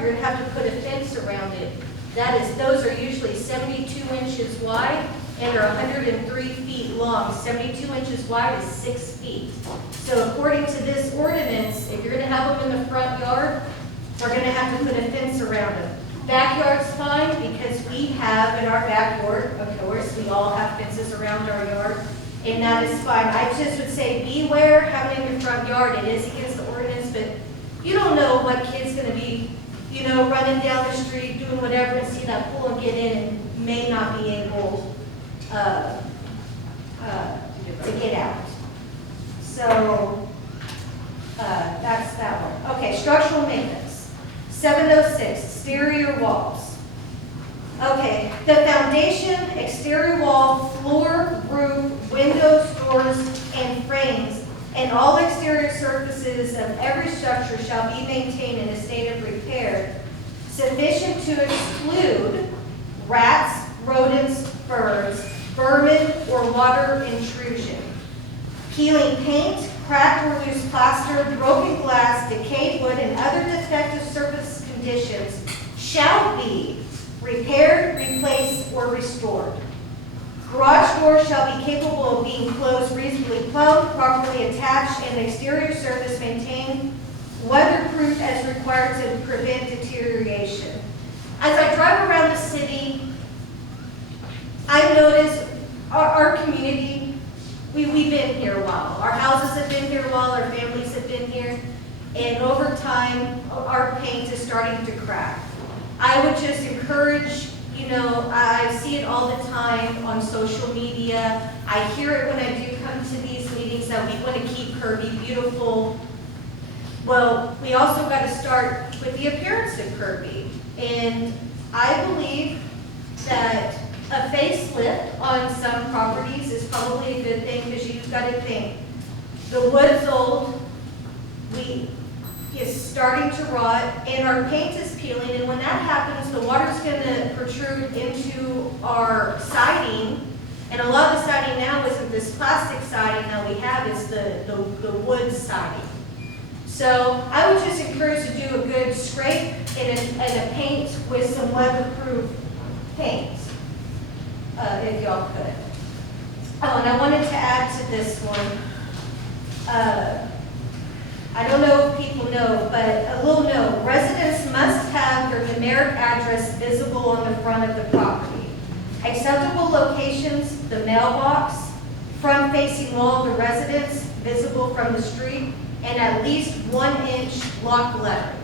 backyard, you're gonna have to put a fence around it. Those are usually 72 inches wide and are 103 feet long. 72 inches wide is 6 feet. So according to this ordinance, if you're gonna have them in the front yard, we're gonna have to put a fence around them. Backyard's fine because we have in our backyard, of course, we all have fences around our yard, and that is fine. I just would say beware having it in your front yard. It is against the ordinance, but you don't know what kid's gonna be, you know, running down the street, doing whatever, and see that pool and get in and may not be able to get out. So that's that one. Okay, structural maintenance. 706, exterior walls. Okay, the foundation, exterior wall, floor, roof, windows, doors, and frames, and all exterior surfaces of every structure shall be maintained in a state of repair, sufficient to exclude rats, rodents, birds, vermin, or water intrusion. Peeling paint, cracked or loose plaster, broken glass, decayed wood, and other defective surface conditions shall be repaired, replaced, or restored. Garage doors shall be capable of being closed reasonably plumbed, properly attached, and the exterior surface maintained weatherproof as required to prevent deterioration. As I drive around the city, I've noticed our community, we've been here a while. Our houses have been here a while, our families have been here, and over time, our paint is starting to crack. I would just encourage, you know, I see it all the time on social media. I hear it when I do come to these meetings that we want to keep Kirby beautiful. Well, we also got to start with the appearance of Kirby. And I believe that a facelift on some properties is probably a good thing because you've got to think. The wood's old, is starting to rot, and our paint is peeling, and when that happens, the water's going to protrude into our siding, and a lot of the siding now isn't this plastic siding that we have, it's the wood siding. So I would just encourage to do a good scrape and a paint with some weatherproof paint, if y'all could. Oh, and I wanted to add to this one. I don't know if people know, but a little note. Residents must have their numeric address visible on the front of the property. Acceptable locations, the mailbox, front-facing wall of the residence, visible from the street, and at least 1-inch block lettering.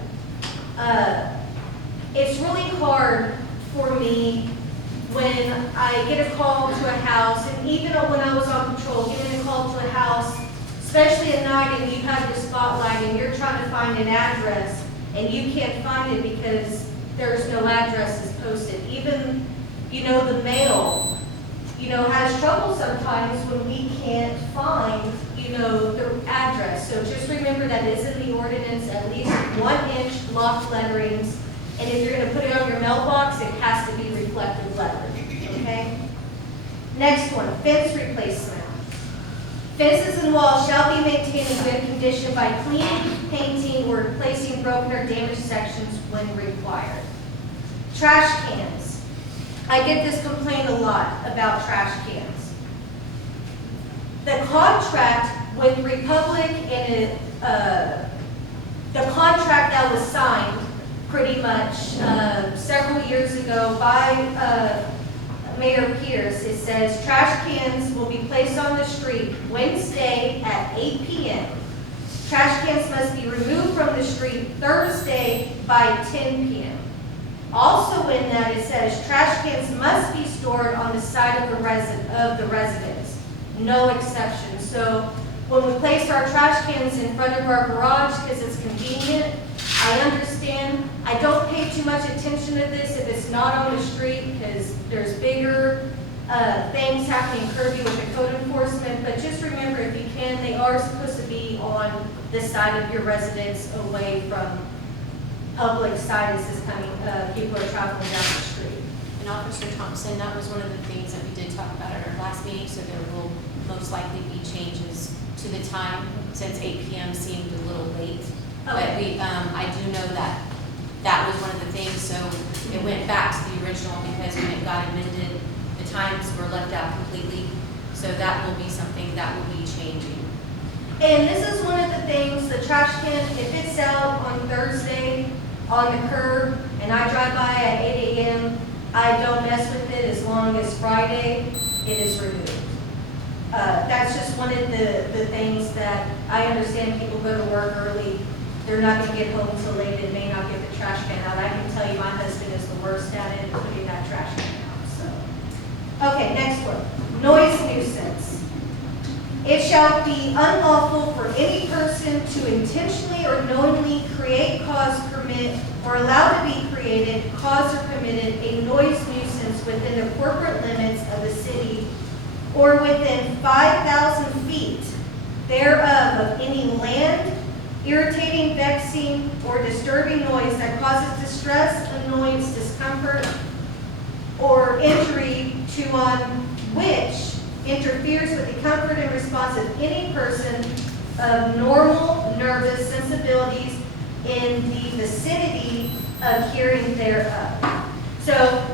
It's really hard for me when I get a call to a house, and even when I was on patrol, getting a call to a house, especially at night, and you have your spotlight and you're trying to find an address and you can't find it because there's no addresses posted. Even, you know, the mail, you know, has trouble sometimes when we can't find, you know, the address. So just remember that is in the ordinance, at least 1-inch block letterings. And if you're going to put it on your mailbox, it has to be reflective lettering, okay? Next one, fence replacement. Fences and walls shall be maintained in good condition by cleaning, painting, or replacing broken or damaged sections when required. Trash cans. I get this complaint a lot about trash cans. The contract with Republic and the contract that was signed pretty much several years ago by Mayor Pierce, it says trash cans will be placed on the street Wednesday at 8 p.m. Trash cans must be removed from the street Thursday by 10 p.m. Also in that it says trash cans must be stored on the side of the residence. No exception. So when we place our trash cans in front of our garage because it's convenient, I understand. I don't pay too much attention to this if it's not on the street because there's bigger things happening in Kirby with the code enforcement. But just remember, if you can, they are supposed to be on the side of your residence away from public side as is coming, people are traveling down the street. And Officer Thompson, that was one of the things that we did talk about at our last meeting, so there will most likely be changes to the time since 8 p.m. seemed a little late. Okay. But we, I do know that that was one of things, so it went back to the original because when it got amended, the times were left out completely. So that will be something that will be changing. And this is one of the things, the trash can, if it's out on Thursday on the curb and I drive by at 8 a.m., I don't mess with it as long as Friday it is removed. That's just one of the things that I understand. People go to work early, they're not going to get home till late and may not get the trash can out. I can tell you my husband is the worst at it, putting that trash can out. So, okay, next one, noise nuisance. It shall be unlawful for any person to intentionally or knowingly create, cause, permit, or allow to be created, cause, or permitted a noise nuisance within the corporate limits of the city or within 5,000 feet thereof of any land, irritating, vexing, or disturbing noise that causes distress, annoyance, discomfort, or injury to on which interferes with the comfort and response of any person of normal nervous sensibilities in the vicinity of hearing thereof. So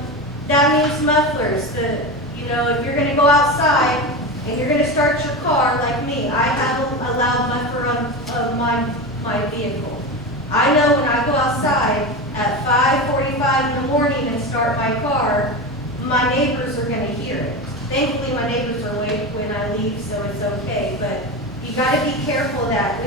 that means mufflers. If you're going to go outside and you're going to start your car, like me, I have a loud muffler of my vehicle. I know when I go outside at 5:45 in the morning and start my car, my neighbors are going to hear it. Thankfully, my neighbors are awake when I leave, so it's okay. But you got to be careful of that.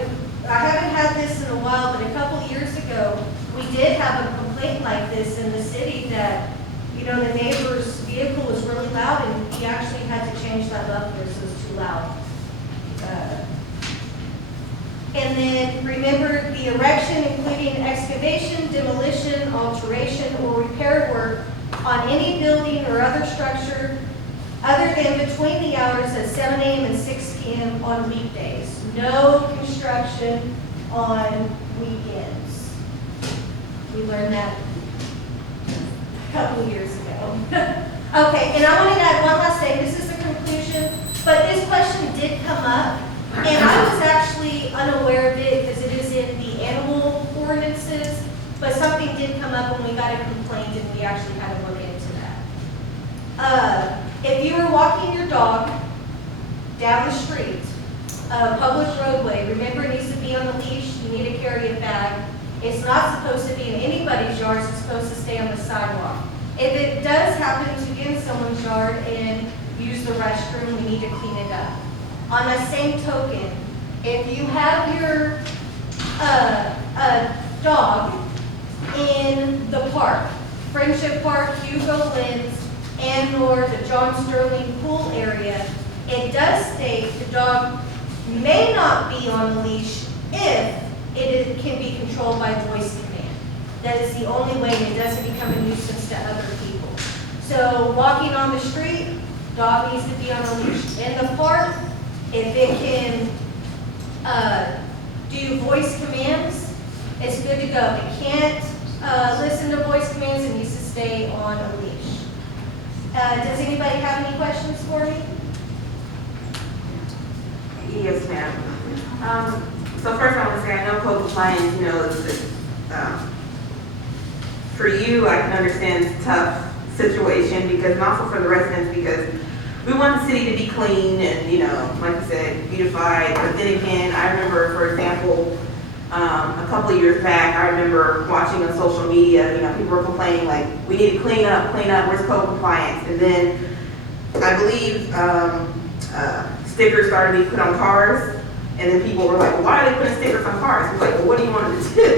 I haven't had this in a while, but a couple of years ago, we did have a complaint like this in the city that, the neighbor's vehicle was really loud, and he actually had to change that muffler, so it was too loud. And then remember the erection, including excavation, demolition, alteration, or repair work on any building or other structure other than between the hours of 7 a.m. and 6 p.m. on weekdays. No construction on weekends. We learned that a couple of years ago. Okay, and I want to add one last thing. This is the conclusion, but this question did come up, and I was actually unaware of it because it is in the animal ordinances, but something did come up when we got a complaint, and we actually had to look into that. If you were walking your dog down the street, a public roadway, remember it needs to be on the leash, you need to carry a bag. It's not supposed to be in anybody's yard, it's supposed to stay on the sidewalk. If it does happen to be in someone's yard and use the restroom, we need to clean it up. On the same token, if you have your dog in the park, Friendship Park, Hugo Lynn's, and or the John Sterling pool area, it does state the dog may not be on the leash if can be controlled by voice command. That is the only way, and it doesn't become a nuisance to other people. So walking on the street, dog needs to be on a leash. In the park, if it can do voice commands, it's good to go. If it can't listen to voice commands, it needs to stay on a leash. Does anybody have any questions for me? Yes, ma'am. So first I want to say I know code compliance, is for you, I can understand it's a tough situation and also for the residents because we want the city to be clean and, like you said, beautified. But then again, I remember, for example, a couple of years back, I remember watching on social media, people were complaining like, we need to clean up, where's code compliance? And then I believe stickers started to be put on cars, and then people were like, well, why are they putting stickers on cars? It's like, well, what do you want them to do?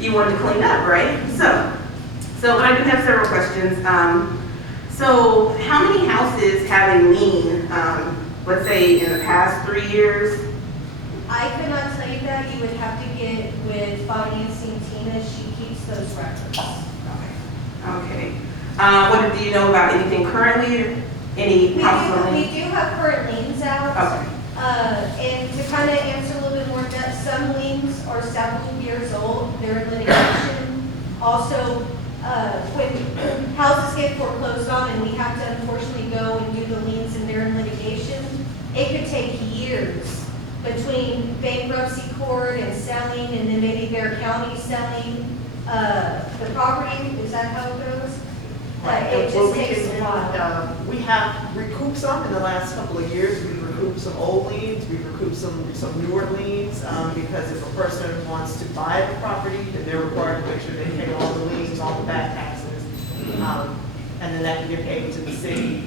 You want to clean up, right? So I do have several questions. So how many houses have a lien, let's say in the past 3 years? I could not tell you that. You would have to get with financing Tina. She keeps those records. Okay. What do you know about anything currently? Any possible We do have current liens out. Okay. And to kind of answer a little bit more depth, some liens are several years old. They're in litigation. Also, when houses get foreclosed on and we have to unfortunately go and do the liens and they're in litigation, it could take years between bankruptcy court and selling and then maybe their county selling the property, is that how it goes? Right, It well, just takes a while. we have recouped some in the last couple of years. We've recouped some old liens, we've recouped some newer liens, because if a person wants to buy the property, then they're required to make sure they pay all the liens, all the back taxes, and then that can get paid to the city.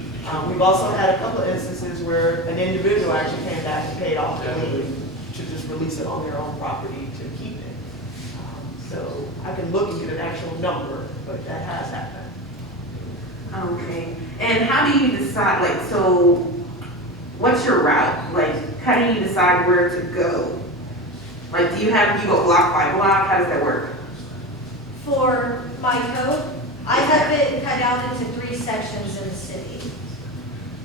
We've also had a couple of instances where an individual actually came back and paid off the lien to just release it on their own property to keep it. So I can look and get an actual number, but that has happened. Okay, and how do you decide, like, so, what's your route? Like, how do you decide where to go? Like, do you go block by block, how does that work? For my code, I have it cut out into 3 sections in the city.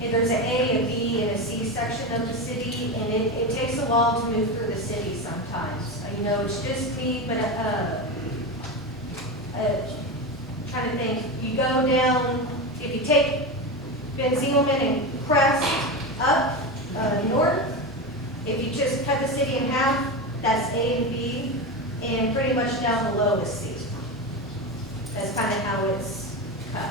And there's an A, a B, and a C section of the city, and it takes a while to move through the city sometimes. You know, it's just me, but, trying to think, you go down, if you take Van Ziegelman and Crest up, north, if you just cut the city in half, that's A and B, and pretty much down below is C. That's kind of how it's cut.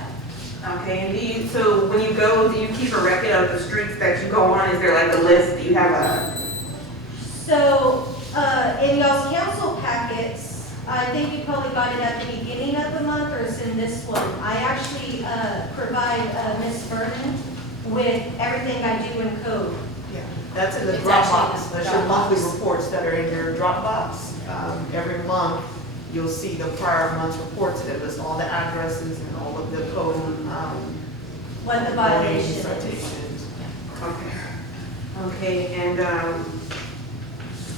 Okay, and so when you go, do you keep a record of the streets that you go on? Is there like a list? Do you have a? So, in y'all's council packets, I think you probably got it at the beginning of the month, or it's in this one. I actually provide Ms. Vernon with everything I do in code. Yeah, that's in the It's Dropbox. actually in the That's your monthly Dropbox. reports that are in your Dropbox. Every month, you'll see the prior month's reports that list all the addresses and all of the code. What the violation is. Citations. Okay. Okay, and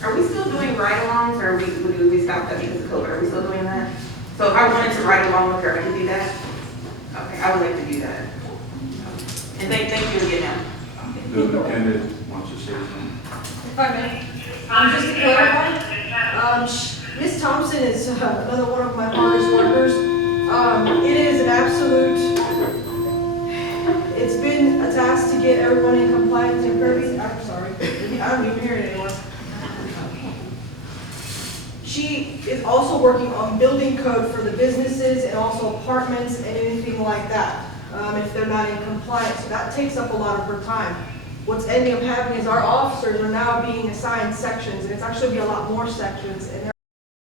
are we still doing ride-alongs, or do we stop that because of COVID? Are we still doing that? So if I wanted to ride along with her, I could do that? Okay, I would like to do that. And thank you again now. The lieutenant wants to say something. If I may, just to clarify, Ms. Thompson is another one of my hardest workers. It is an absolute, it's been a task to get everyone in compliance in Kirby. I'm sorry, I don't even hear it anymore. She is also working on building code for the businesses and also apartments and anything like that, if they're not in compliance. So that takes up a lot of her time. What's ending up happening is our officers are now being assigned sections, and it's actually be a lot more sections, and